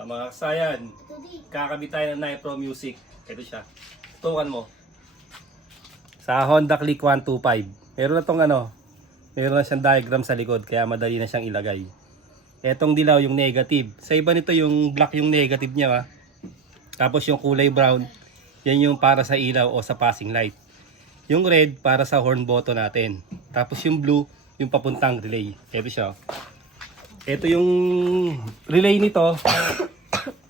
Mga kasayan, kakabit tayo ng Nitro Music. Ito siya. Tutukan mo. Sa Honda Click 125. Meron na tong meron na siyang diagram sa likod kaya madali na siyang ilagay. Etong dilaw yung negative. Sa iba nito yung black yung negative niya ha. Tapos yung kulay brown, yan yung para sa ilaw o sa passing light. Yung red para sa horn button natin. Tapos yung blue, yung papuntang relay. Ito siya. Ito yung relay nito.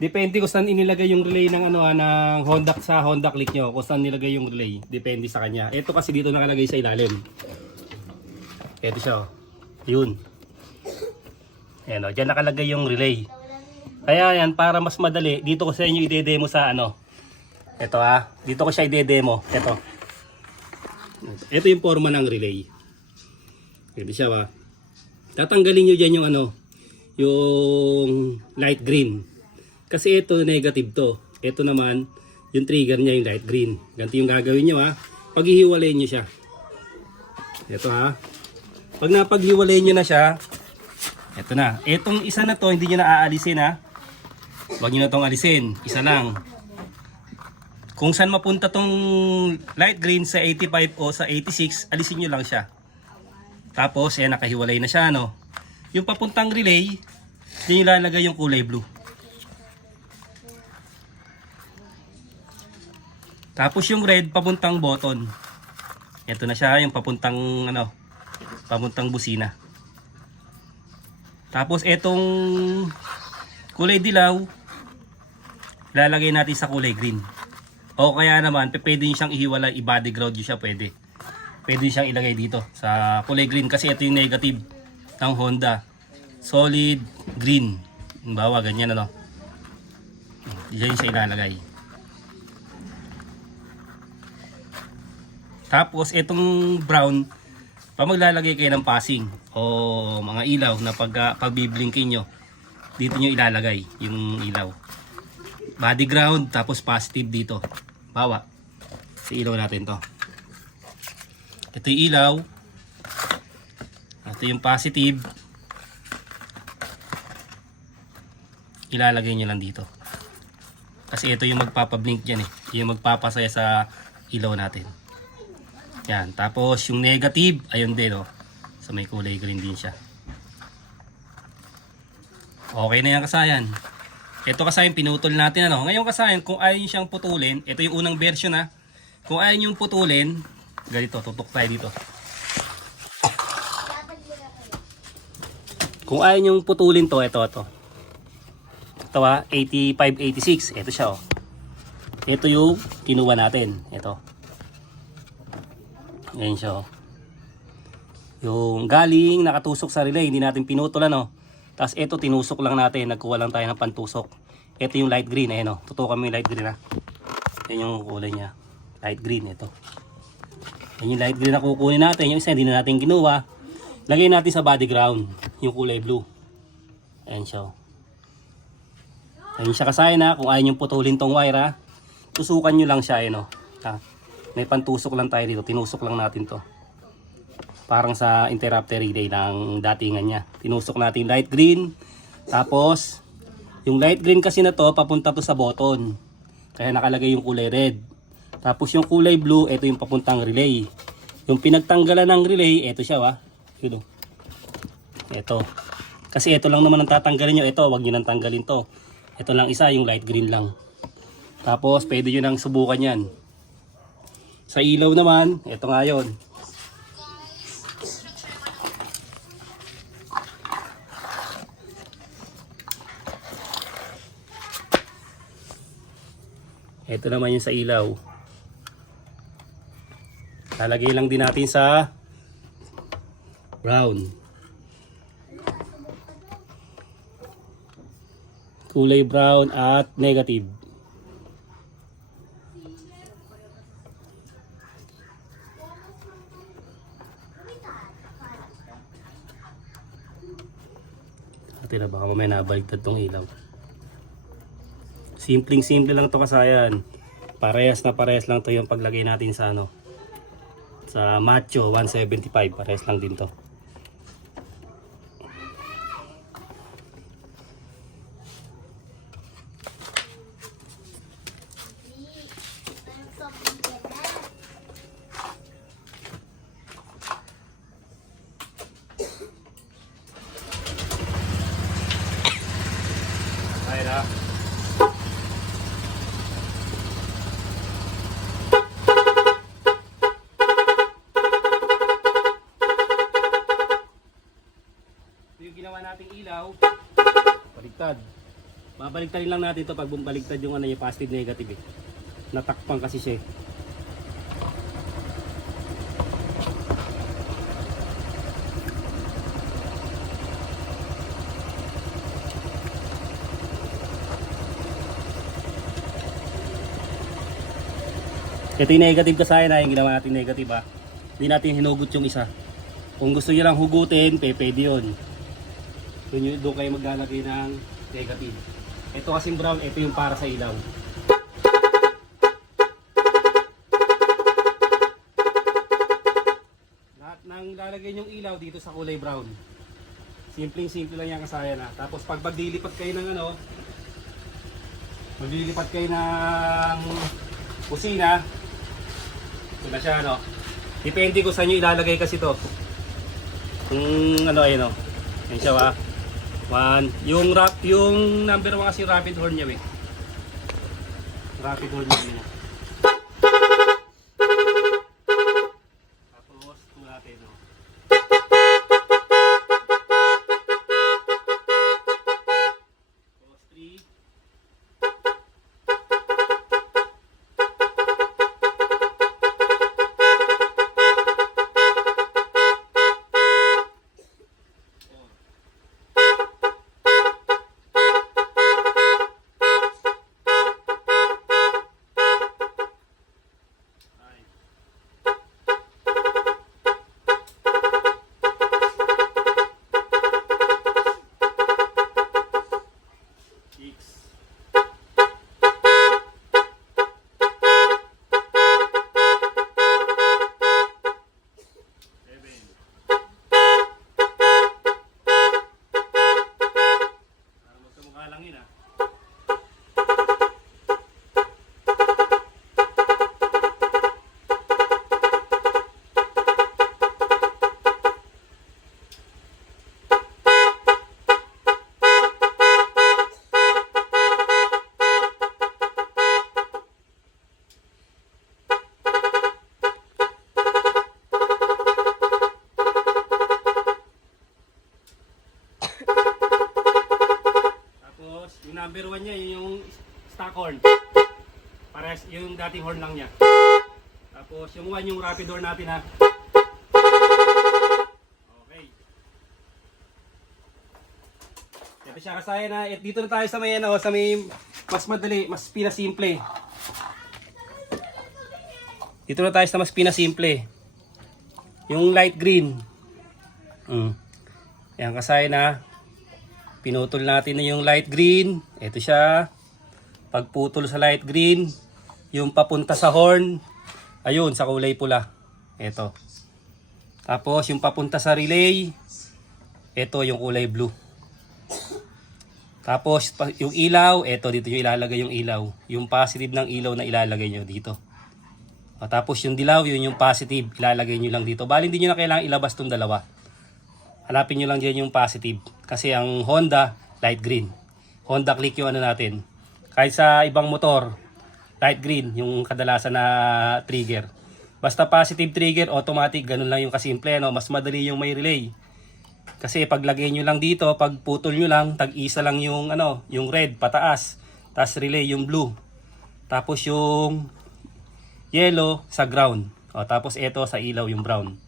Depende kung saan inilagay yung relay ng ng Honda sa Honda Click nyo. Kung saan nilagay yung relay. Depende sa kanya. Ito kasi dito nakalagay sa ilalim. Ito siya. Yun. Ayan o. Diyan nakalagay yung relay. Kaya yan, para mas madali, dito ko sa inyo ide-demo sa Ito dito ko siya ide-demo. Ito yung forma ng relay. Ito siya tatanggalin nyo dyan yung yung light green. Kasi ito negative to. Ito naman, yung trigger niya yung light green. Ganito yung gagawin nyo paghihiwalayin nyo siya. Ito Pag napaghiwalayin nyo na siya, ito na. Itong isa na to, hindi nyo na aalisin Huwag nyo na tong alisin. Isa lang. Kung saan mapunta tong light green sa 85 o sa 86, alisin nyo lang siya. Tapos, nakahiwalay na siya, Yung papuntang relay, yun yung lalagay yung kulay blue. Tapos yung red, papuntang button. Ito na siya, yung papuntang, papuntang busina. Tapos, etong kulay dilaw, lalagay natin sa kulay green. O kaya naman, pwede nyo siyang ihiwalay, i-body ground nyo siya, pwede. Pwede siyang ilagay dito sa kulay green kasi ito yung negative ng Honda. Solid green. Bawa, ganyan Diyan siya ilalagay. Tapos, itong brown, pag maglalagay kayo ng passing o mga ilaw na pagbiblinkin nyo, dito nyo ilalagay yung ilaw. Body ground, tapos positive dito. Bawa, sa ilaw natin to. Ito yung ilaw. Ito yung positive. Ilalagay nyo lang dito. Kasi ito yung magpapablink dyan yung magpapasaya sa ilaw natin. Yan. Tapos yung negative, ayun din So may kulay green din siya. Okay na yan kasayan. Ito kasayan pinutol natin Ngayon kasayan, kung ayaw nyo siyang putulin, ito yung unang version Kung ayaw nyo putulin, ganito, tutok tayo dito. Kung ayaw nyo putulin to, ito. Ito 8586. Ito siya Ito yung kinuha natin. Ito. Ayan siya Yung galing nakatusok sa relay, hindi natin pinutol Tapos ito tinusok lang natin, nagkuha lang tayo ng pantusok. Ito yung light green, tutukan mo yung light green Yan yung kulay niya. Light green ito. Yan yung light green na kukunin natin. Yung isa hindi na natin kinuha. Lagay natin sa body ground, yung kulay blue. Ayan siya. Ayan siya kasayan kung ayaw nyo putulin tong wire tusukan nyo lang siya May pantusok lang tayo dito, tinusok lang natin to. Parang sa interrupter relay ng datingan niya. Tinusok natin light green. Tapos, yung light green kasi na to, papunta to sa button. Kaya nakalagay yung kulay red. Tapos yung kulay blue, ito yung papuntang relay. Yung pinagtanggalan ng relay, ito siya Yun Ito. Kasi ito lang naman ang tatanggalin nyo. Ito, wag nyo nang tanggalin to. Ito lang isa, yung light green lang. Tapos, pwede nyo nang subukan yan. Sa ilaw naman, ito nga yun. Ito naman yung sa ilaw. Lalagay lang din natin sa brown. Kulay brown at negative. Ito na baka mamaya nabaligtad tong ilaw. Simpleng-simple lang to kasayan. Parehas na parehas lang to yung paglagay natin sa sa Macho 175. Parehas lang din to. sila. Ito yung ginawa nating ilaw. Baliktad. Babaligtarin lang natin ito pag baligtad yung ano yung positive negative eh. Natakpan kasi siya eh. Ito yung negative kasaya na yung ginawa natin negative ha. Hindi natin hinugot yung isa. Kung gusto nyo lang hugutin, pwede yun. Doon kayo maglalagay ng negative. Ito kasing brown, ito yung para sa ilaw. Lahat ng lalagay yung ilaw dito sa kulay brown. Simple lang yan kasaya na. Tapos pag maglilipat kayo ng ano, maglilipat kayo ng kusina, ito na siya ano. Depende kung saan nyo ilalagay kasi to. Kung ano ayun o. Yan siya ba. Yung number 1 kasi rapid horn niya eh. Rapid horn niya. Tapos ito natin o. Tapos 3. Yung number 1 niya, yung stock horn. Pares yung dating horn lang niya. Tapos yung 1 yung rapid horn natin ha. Okay. Ito siya kasaya na. Dito na tayo sa may ano, sa may mas madali, mas pinasimple. Dito na tayo sa mas pinasimple. Yung light green. Ayan kasaya na. Pinutol natin na yung light green. Ito siya. Pagputol sa light green, yung papunta sa horn, ayun, sa kulay pula. Ito. Tapos yung papunta sa relay, ito yung kulay blue. Tapos yung ilaw, ito dito yung ilalagay yung ilaw. Yung positive ng ilaw na ilalagay nyo dito. Tapos yung dilaw, yun yung positive, ilalagay nyo lang dito. Bali hindi nyo na kailangan ilabas itong dalawa. Hanapin nyo lang dyan yung positive. Kasi ang Honda, light green. Honda Click yung ano natin. Kahit sa ibang motor, light green yung kadalasan na trigger. Basta positive trigger, automatic, ganun lang yung kasimple. No? Mas madali yung may relay. Kasi paglagay nyo lang dito, pag putol nyo lang, tag-isa lang yung, ano, yung red, pataas. Tapos relay yung blue. Tapos yung yellow sa ground. Tapos ito sa ilaw yung brown.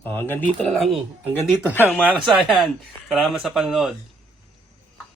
Hanggang dito na lang. Hanggang dito lang mga kasayan. Salamat sa panonood.